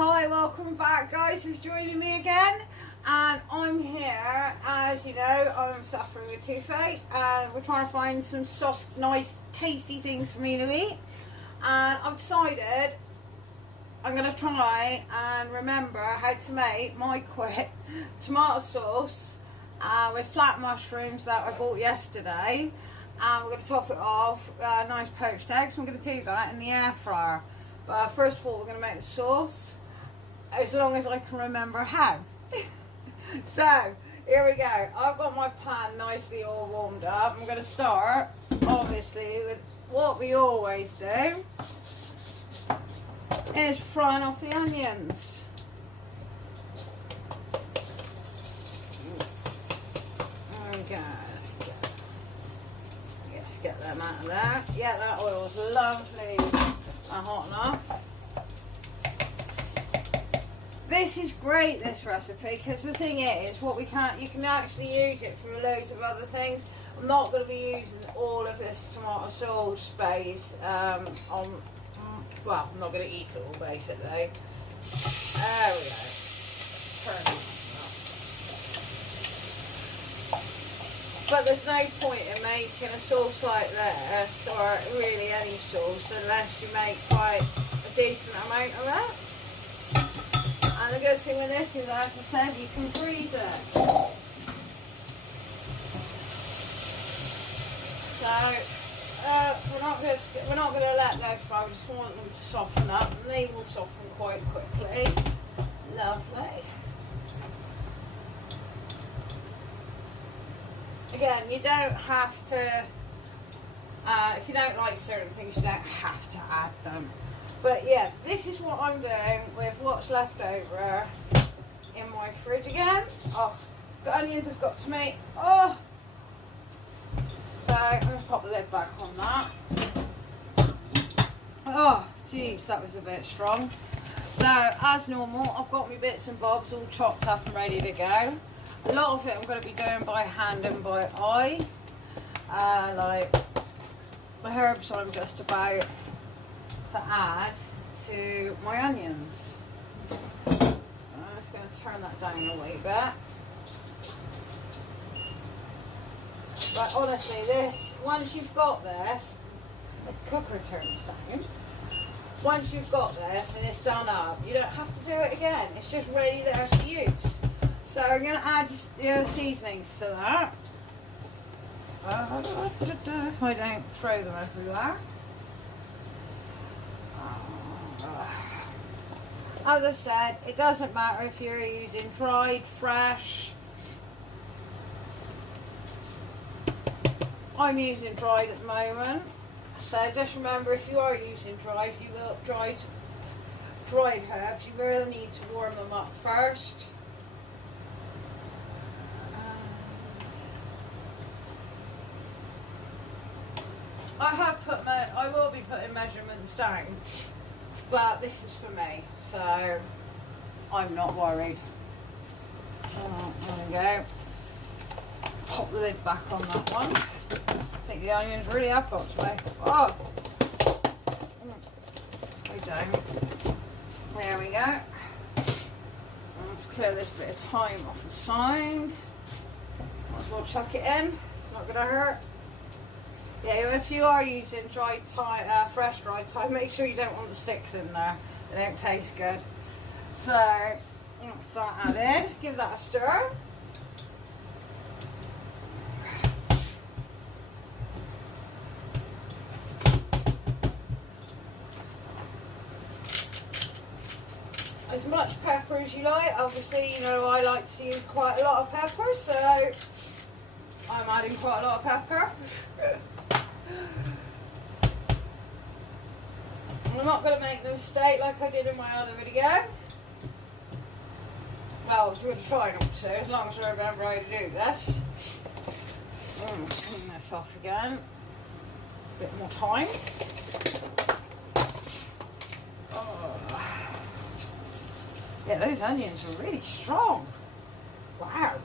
Hi, welcome back guys, who's joining me again. And I'm here, as you know, I'm suffering with toothache and we're trying to find some soft, nice, tasty things for me to eat. And I've decided I'm going to try and remember how to make my quick tomato sauce with flat mushrooms that I bought yesterday. And we're going to top it off with nice poached eggs. I'm going to do that in the air fryer. But first of all, we're going to make the sauce, as long as I can remember how. So, here we go. I've got my pan nicely all warmed up. I'm going to start, obviously, with what we always do, is frying off the onions. There we go. Let's get them out of there. Yeah, that oil's lovely and hot enough. This is great, this recipe, because the thing is, you can actually use it for loads of other things. I'm not going to be using all of this tomato sauce base well, I'm not going to eat it all, basically. There we go. Turn it up. But there's no point in making a sauce like this, or really any sauce, unless you make quite a decent amount of it. And the good thing with this is, as I said, you can freeze it. So we're not going to let those fry. We just want them to soften up, and they will soften quite quickly. Lovely. Again, you don't have to. If you don't like certain things, you don't have to add them. But yeah, this is what I'm doing with what's left over in my fridge again. Oh, the onions have got to me. Oh! So I'm going to pop the lid back on that. Oh, geez, that was a bit strong. So, as normal, I've got my bits and bobs all chopped up and ready to go. A lot of it I'm going to be doing by hand and by eye. Like, the herbs I'm just about to add to my onions. I'm just going to turn that down a wee bit. But honestly, once you've got this, the cooker turns down. Once you've got this and it's done up, you don't have to do it again. It's just ready there to use. So I'm going to add the other seasonings to that. If I don't throw them everywhere. As I said, it doesn't matter if you're using dried, fresh. I'm using dried at the moment, so just remember, if you are using dried herbs, you really need to warm them up first. I will be putting measurements down, but this is for me, so I'm not worried. There we go. Pop the lid back on that one. I think the onions really have got to me. Oh! They don't. There we go. Let's clear this bit of thyme off the side. Might as well chuck it in. It's not going to hurt. Yeah, if you are using dried thyme, fresh dried thyme, make sure you don't want the sticks in there. They don't taste good. So, that's that added. Give that a stir. As much pepper as you like. Obviously, you know, I like to use quite a lot of pepper, so I'm adding quite a lot of pepper. I'm not going to make the mistake like I did in my other video. Well, I was going to try not to, as long as I remember how to do this. Clean this off again. A bit more time. Oh. Yeah, those onions are really strong. Wow.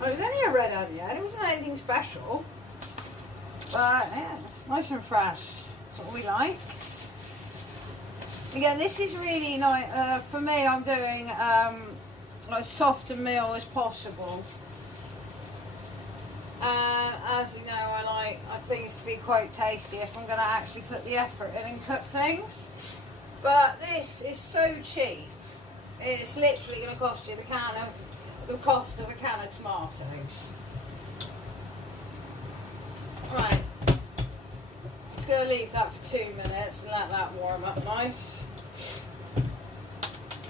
Well, it was only a red onion. It wasn't anything special. But yeah, it's nice and fresh. That's what we like. Again, this is really like, for me, I'm doing as soft a meal as possible. As you know, I like things to be quite tasty if I'm going to actually put the effort in and cook things. But this is so cheap. It's literally going to cost you the cost of a can of tomatoes. Right. Just going to leave that for 2 minutes and let that warm up nice.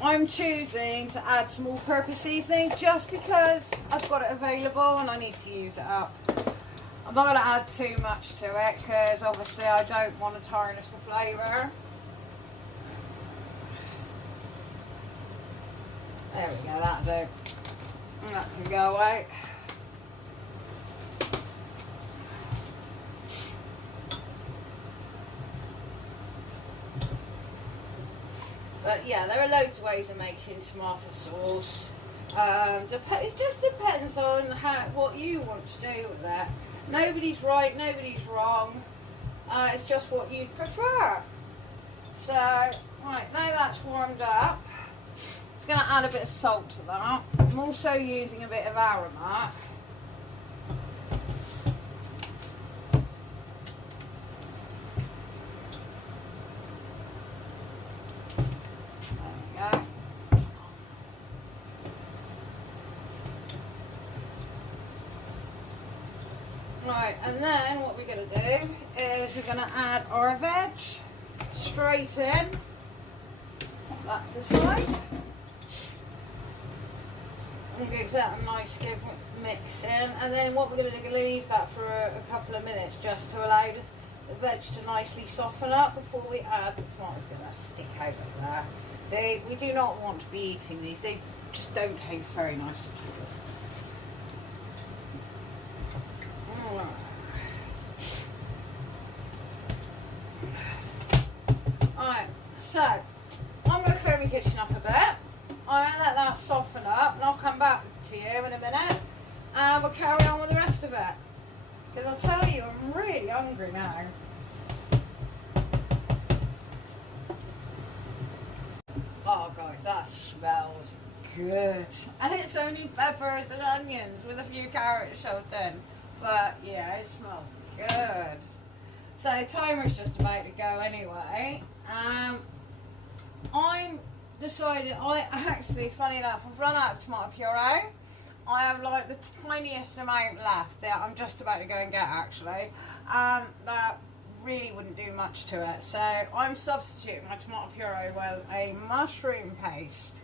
I'm choosing to add some all-purpose seasoning just because I've got it available and I need to use it up. I'm not going to add too much to it because obviously I don't want to tarnish the flavour. There we go, that'll do. And that can go away. But yeah, there are loads of ways of making tomato sauce. It just depends on what you want to do with it. Nobody's right, nobody's wrong. It's just what you'd prefer. So, right, now that's warmed up, it's going to add a bit of salt to that. I'm also using a bit of aromat. Right, and then what we're going to do is we're going to add our veg straight in. Put that to the side. And give that a nice good mix in. And then what we're going to do is leave that for a couple of minutes just to allow the veg to nicely soften up before we add the tomatoes. Going to stick out like that. See, we do not want to be eating these. They just don't taste very nice at all. Alright, so I'm going to clear my kitchen up a bit. I'm going to let that soften up and I'll come back to you in a minute and we'll carry on with the rest of it. Because I'll tell you, I'm really hungry now. Oh guys, that smells good. And it's only peppers and onions with a few carrots shoved in. But yeah, it smells good. So the timer's just about to go anyway. I'm decided, funny enough, I've run out of tomato puree. I have like the tiniest amount left that I'm just about to go and get actually. That really wouldn't do much to it. So I'm substituting my tomato puree with a mushroom paste.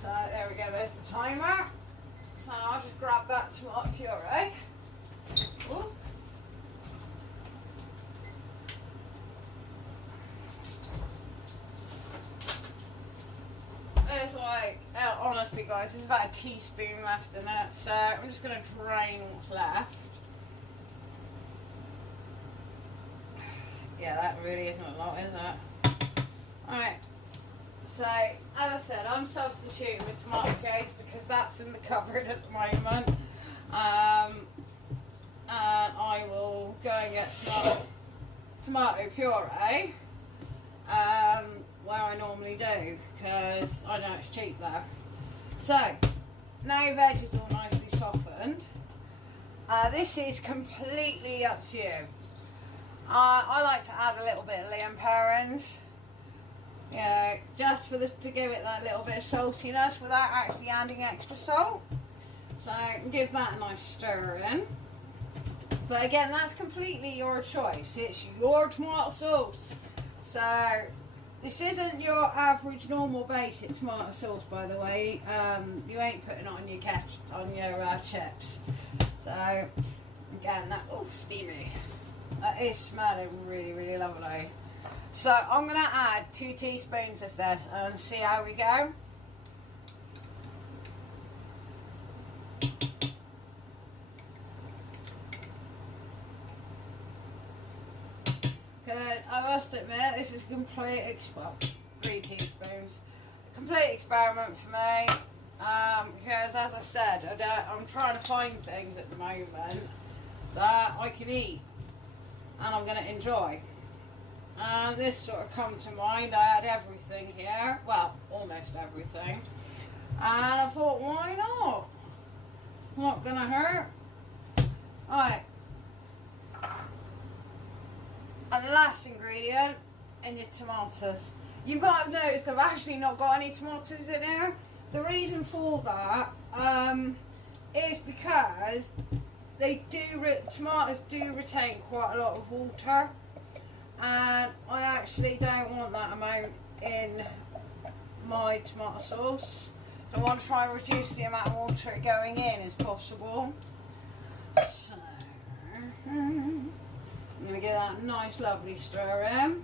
So there we go, there's the timer. So I'll just grab that tomato puree. Ooh. There's like, honestly guys, there's about a teaspoon left in it, so I'm just going to drain what's left. Yeah, that really isn't a lot, is it? Alright, so as I said, I'm substituting with tomato paste because that's in the cupboard at the moment. And I will go and get tomato puree where I normally do because I know it's cheap there. So now veg is all nicely softened. This is completely up to you. I like to add a little bit of Lea Perrins, just to give it that little bit of saltiness without actually adding extra salt. So give that a nice stir in. But again, that's completely your choice. It's your tomato sauce. So this isn't your average normal basic tomato sauce, by the way. You ain't putting it on your chips. So again, that steamy. That is smelling really, really lovely. So I'm going to add 2 teaspoons of this and see how we go. Because I must admit, this is a complete 3 teaspoons. A complete experiment for me. Because as I said, I'm trying to find things at the moment that I can eat and I'm going to enjoy. And this sort of come to mind. I had everything here, well, almost everything, and I thought, why not? Not gonna hurt. Alright, and the last ingredient in your tomatoes. You might have noticed I've actually not got any tomatoes in here. The reason for that is because tomatoes do retain quite a lot of water, and I actually don't want that amount in my tomato sauce. I want to try and reduce the amount of water going in as possible. So I'm going to give that a nice lovely stir in,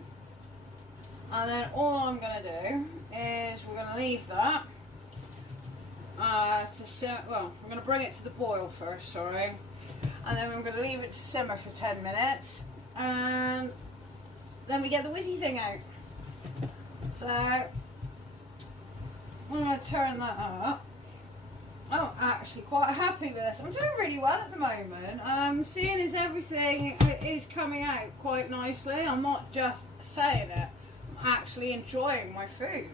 and then all I'm going to do is we're going to leave that to simmer. Well, I'm going to bring it to the boil first, sorry, and then we're going to leave it to simmer for 10 minutes, and then we get the whizzy thing out. So I'm going to turn that up. I'm actually quite happy with this. I'm doing really well at the moment. Seeing as everything is coming out quite nicely, I'm not just saying it, I'm actually enjoying my food.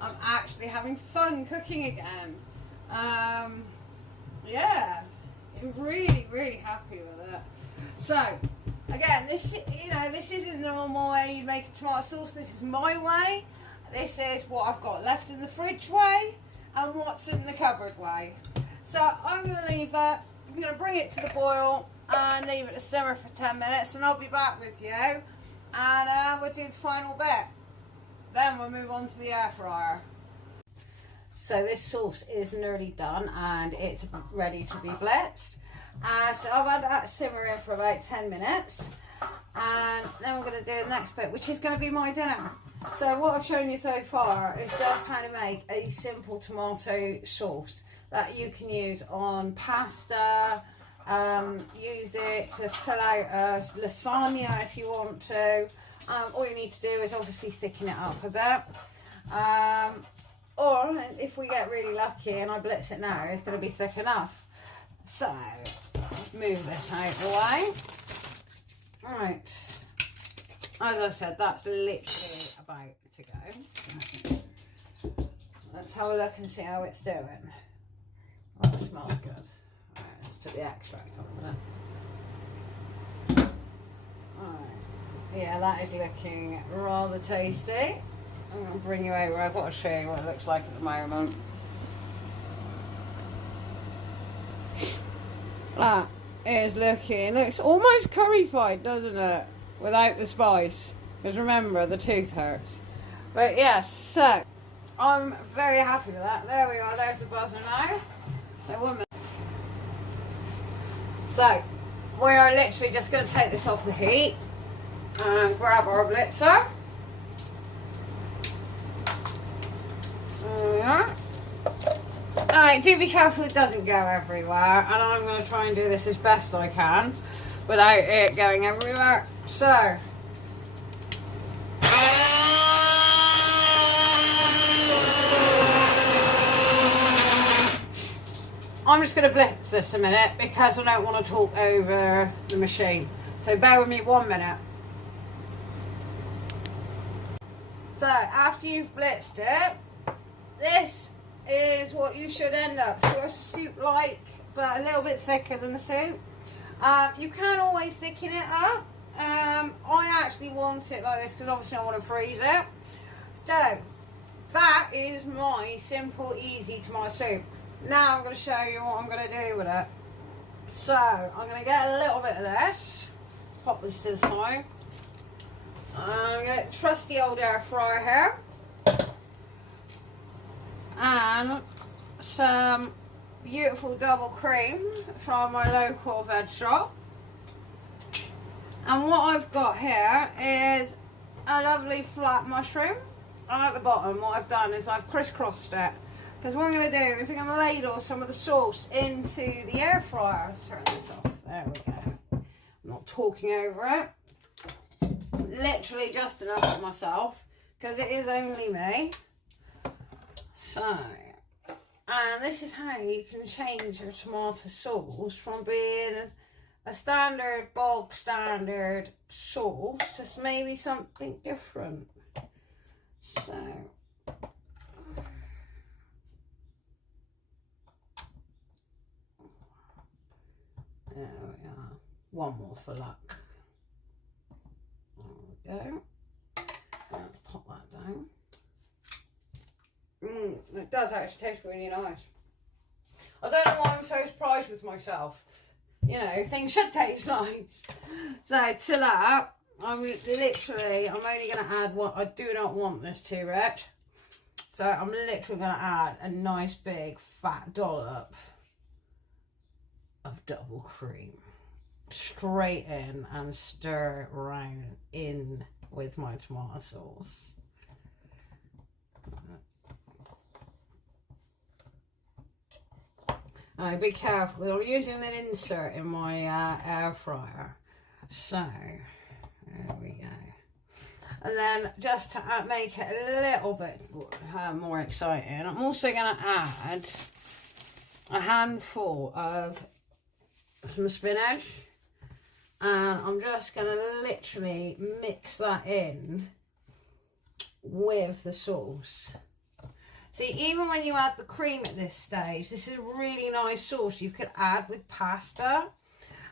I'm actually having fun cooking again. Yeah, I'm really, really happy with it. So, again, this isn't the normal way you make a tomato sauce. This is my way. This is what I've got left in the fridge way, and what's in the cupboard way. So I'm going to leave that. I'm going to bring it to the boil and leave it to simmer for 10 minutes, and I'll be back with you, and we'll do the final bit. Then we'll move on to the air fryer. So this sauce is nearly done and it's ready to be blitzed. So I've had that simmer in for about 10 minutes, and then we're going to do the next bit, which is going to be my dinner. So what I've shown you so far is just how to make a simple tomato sauce that you can use on pasta, use it to fill out a lasagna if you want to. All you need to do is obviously thicken it up a bit. Or if we get really lucky and I blitz it now, it's going to be thick enough. So, move this out of the way. Right. As I said, that's literally about to go. Let's have a look and see how it's doing. That smells good. Right, let's put the extract on there. Alright. Yeah, that is looking rather tasty. I'm going to bring you over. I've got to show you what it looks like at the moment. That is looking, looks almost curry-fied, doesn't it? Without the spice. Because remember, the tooth hurts. But yes, so I'm very happy with that. There we are, there's the buzzer now. So 1 minute. So, we are literally just going to take this off the heat and grab our blitzer. Alright, do be careful it doesn't go everywhere, and I'm going to try and do this as best I can without it going everywhere. So, I'm just going to blitz this a minute because I don't want to talk over the machine. So bear with me 1 minute. So after you've blitzed it, this is what you should end up. So a soup-like, but a little bit thicker than the soup. You can always thicken it up. I actually want it like this because obviously I want to freeze it. So that is my simple, easy tomato soup. Now I'm going to show you what I'm going to do with it. So I'm going to get a little bit of this, pop this to the side. I'm going to get a trusty old air fryer here. And some beautiful double cream from my local veg shop. And what I've got here is a lovely flat mushroom. And at the bottom, what I've done is I've crisscrossed it. Because what I'm going to do is I'm going to ladle some of the sauce into the air fryer. Let's turn this off. There we go. I'm not talking over it. Literally just enough for myself, because it is only me. So, and this is how you can change your tomato sauce from being a standard, bog standard sauce, just maybe something different. So there we are. One more for luck. There we go. Let's pop that down. It does actually taste really nice. I don't know why I'm so surprised with myself. You know, things should taste nice. So to that, I'm only going to add what I do not want this too rich. So I'm literally going to add a nice big fat dollop of double cream straight in and stir it around in with my tomato sauce. Now be careful, I'm using an insert in my air fryer. So there we go. And then just to make it a little bit more exciting, I'm also going to add a handful of some spinach. And I'm just going to literally mix that in with the sauce. See, even when you add the cream at this stage, this is a really nice sauce you could add with pasta.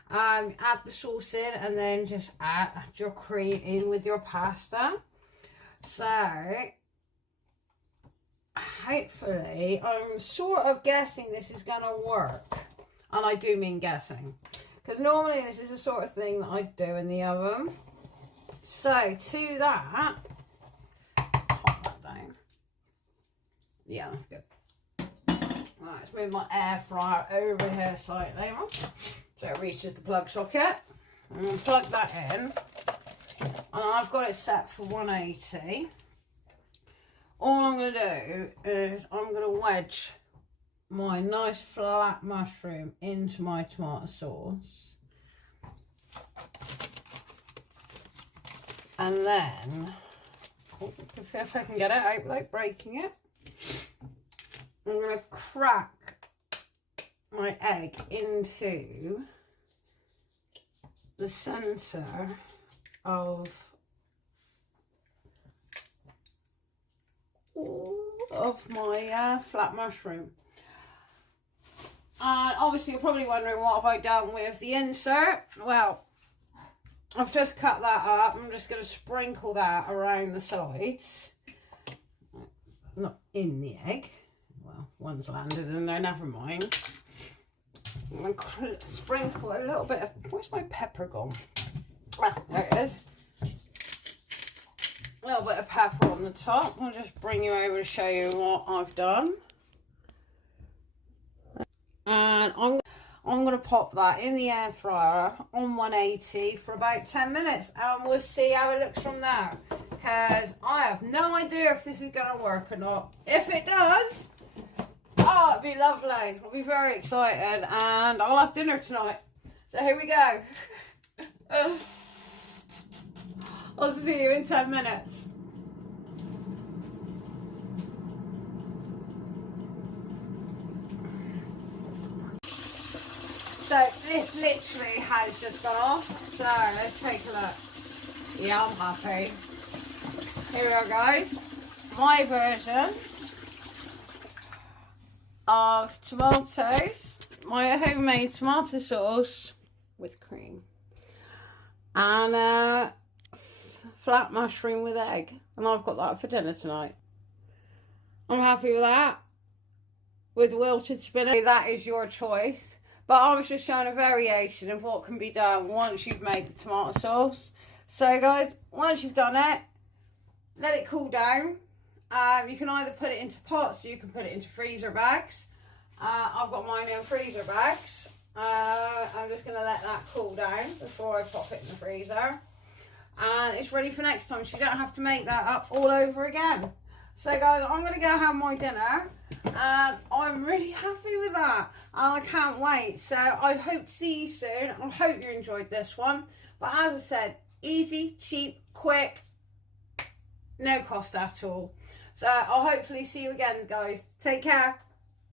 Add the sauce in and then just add your cream in with your pasta. So, hopefully, I'm sort of guessing this is going to work. And I do mean guessing. Because normally this is the sort of thing that I do in the oven. So, to that, pop that down. Yeah, that's good. Right, let's move my air fryer over here slightly, so it reaches the plug socket. I'm going to plug that in, and I've got it set for 180. All I'm going to do is I'm going to wedge my nice flat mushroom into my tomato sauce, and then if I can get it out without breaking it, I'm going to crack my egg into the centre of my flat mushroom. And obviously you're probably wondering, what have I done with the insert? Well, I've just cut that up. I'm just going to sprinkle that around the sides. Not in the egg. Well, one's landed in there, never mind. I'm going to sprinkle a little bit of... Where's my pepper gone? Ah, there it is. A little bit of pepper on the top. I'll just bring you over to show you what I've done. And I'm going to pop that in the air fryer on 180 for about 10 minutes. And we'll see how it looks from there. Because I have no idea if this is going to work or not. If it does... oh, it'd be lovely. I'll be very excited, and I'll have dinner tonight. So here we go. I'll see you in 10 minutes. So this literally has just gone off. So let's take a look. Yeah, I'm happy. Here we are, guys. My version of tomatoes, my homemade tomato sauce with cream, and flat mushroom with egg, and I've got that for dinner tonight. I'm happy with that, with wilted spinach. That is your choice, but I was just showing a variation of what can be done once you've made the tomato sauce. So guys, once you've done it, let it cool down. You can either put it into pots or you can put it into freezer bags. I've got mine in freezer bags. I'm just going to let that cool down before I pop it in the freezer. And it's ready for next time, so you don't have to make that up all over again. So guys, I'm going to go have my dinner. And I'm really happy with that. And I can't wait. So I hope to see you soon. I hope you enjoyed this one. But as I said, easy, cheap, quick, no cost at all. So I'll hopefully see you again, guys. Take care.